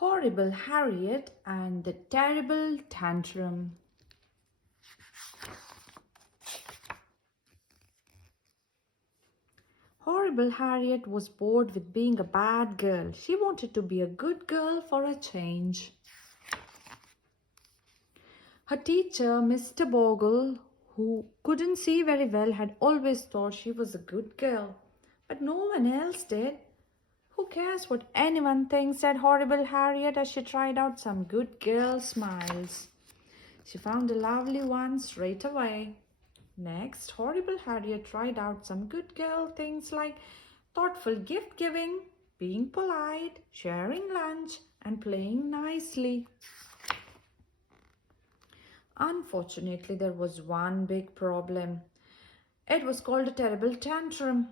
Horrible Harriet and the Terrible Tantrum. Horrible Harriet was bored with being a bad girl. She wanted to be a good girl for a change. Her teacher, Mr. Bogle, who couldn't see very well, had always thought she was a good girl. But no one else did. Who cares what anyone thinks, said Horrible Harriet as she tried out some good girl smiles. She found a lovely one straight away. Next, Horrible Harriet tried out some good girl things like thoughtful gift giving, being polite, sharing lunch, and playing nicely. Unfortunately, there was one big problem. It was called a terrible tantrum.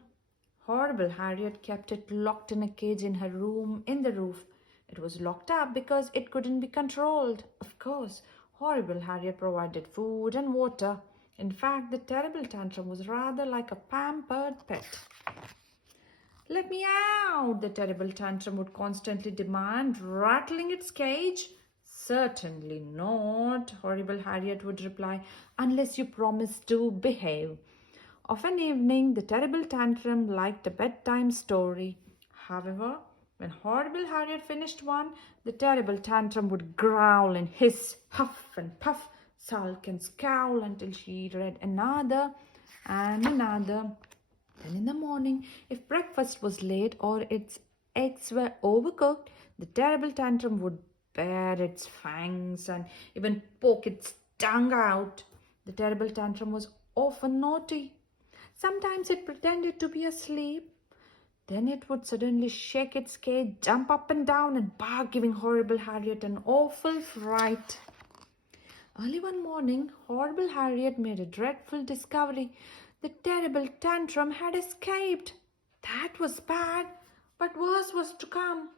Horrible Harriet kept it locked in a cage in her room in the roof. It was locked up because it couldn't be controlled. Of course, Horrible Harriet provided food and water. In fact, the terrible tantrum was rather like a pampered pet. "Let me out," the terrible tantrum would constantly demand, rattling its cage. "Certainly not," Horrible Harriet would reply, "unless you promise to behave." Of an evening, the terrible tantrum liked a bedtime story. However, when Horrible Harriet finished one, the terrible tantrum would growl and hiss, huff and puff, sulk and scowl until she read another and another. Then in the morning, if breakfast was late or its eggs were overcooked, the terrible tantrum would bare its fangs and even poke its tongue out. The terrible tantrum was often naughty. Sometimes it pretended to be asleep. Then it would suddenly shake its cage, jump up and down, and bark, giving Horrible Harriet an awful fright. Early one morning, Horrible Harriet made a dreadful discovery. The terrible tantrum had escaped. That was bad, but worse was to come.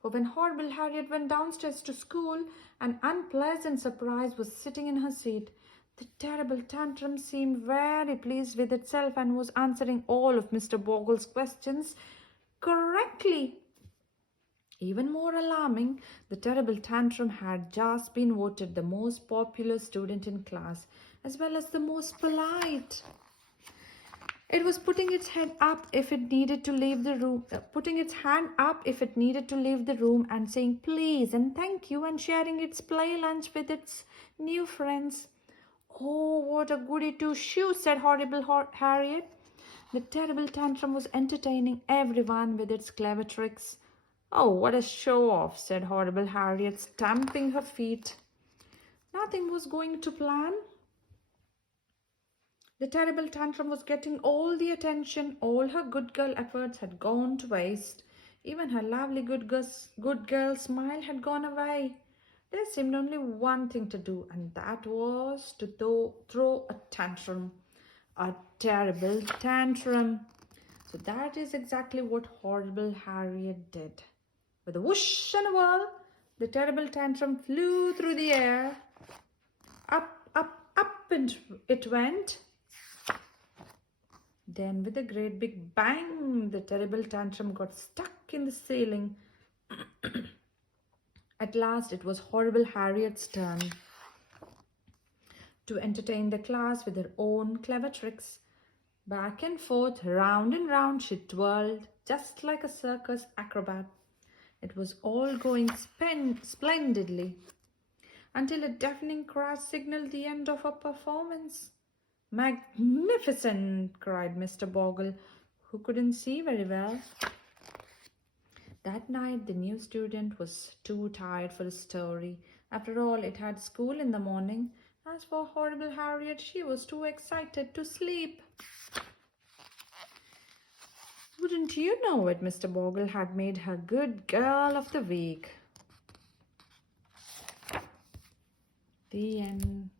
For when Horrible Harriet went downstairs to school, an unpleasant surprise was sitting in her seat. The terrible tantrum seemed very pleased with itself and was answering all of Mr. Bogle's questions correctly. Even more alarming, the terrible tantrum had just been voted the most popular student in class, as well as the most polite. It was putting its head up if it needed to leave the room, putting its hand up if it needed to leave the room, and saying please and thank you, and sharing its play lunch with its new friends. "Oh, what a goody two-shoes," said Horrible Harriet. The terrible tantrum was entertaining everyone with its clever tricks. "Oh, what a show-off," said Horrible Harriet, stamping her feet. Nothing was going to plan. The terrible tantrum was getting all the attention. All her good girl efforts had gone to waste. Even her lovely good girl smile had gone away. There seemed only one thing to do, and that was to throw a tantrum. A terrible tantrum. So that is exactly what Horrible Harriet did. With a whoosh and a whirl, the terrible tantrum flew through the air. Up, up, up and it went. Then with a great big bang, the terrible tantrum got stuck in the ceiling. At last, it was Horrible Harriet's turn to entertain the class with her own clever tricks. Back and forth, round and round, she twirled, just like a circus acrobat. It was all going splendidly, until a deafening crash signaled the end of her performance. "Magnificent!" cried Mr. Bogle, who couldn't see very well. That night, the new student was too tired for a story. After all, it had school in the morning. As for Horrible Harriet, she was too excited to sleep. Wouldn't you know it, Mr. Bogle had made her Good Girl of the Week. The end.